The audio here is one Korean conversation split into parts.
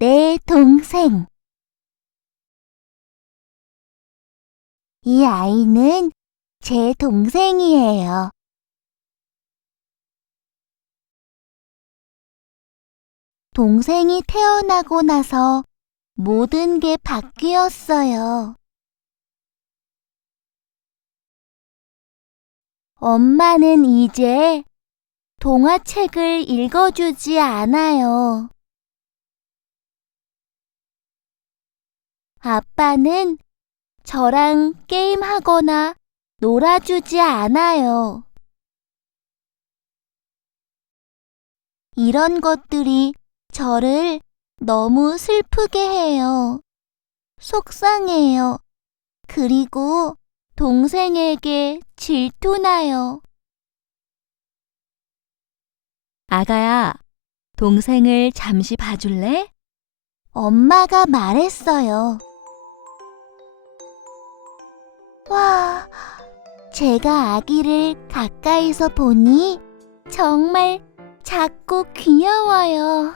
내 동생. 이 아이는 제 동생이에요. 동생이 태어나고 나서 모든 게 바뀌었어요. 엄마는 이제 동화책을 읽어주지 않아요. 아빠는 저랑 게임하거나 놀아주지 않아요. 이런 것들이 저를 너무 슬프게 해요. 속상해요. 그리고 동생에게 질투나요. 아가야, 동생을 잠시 봐줄래? 엄마가 말했어요. 와, 제가 아기를 가까이서 보니 정말 작고 귀여워요.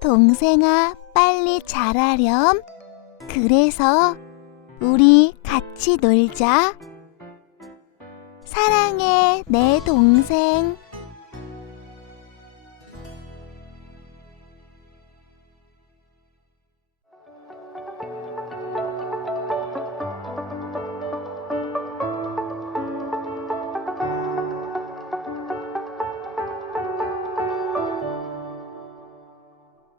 동생아, 빨리 자라렴. 그래서 우리 같이 놀자. 사랑해, 내 동생.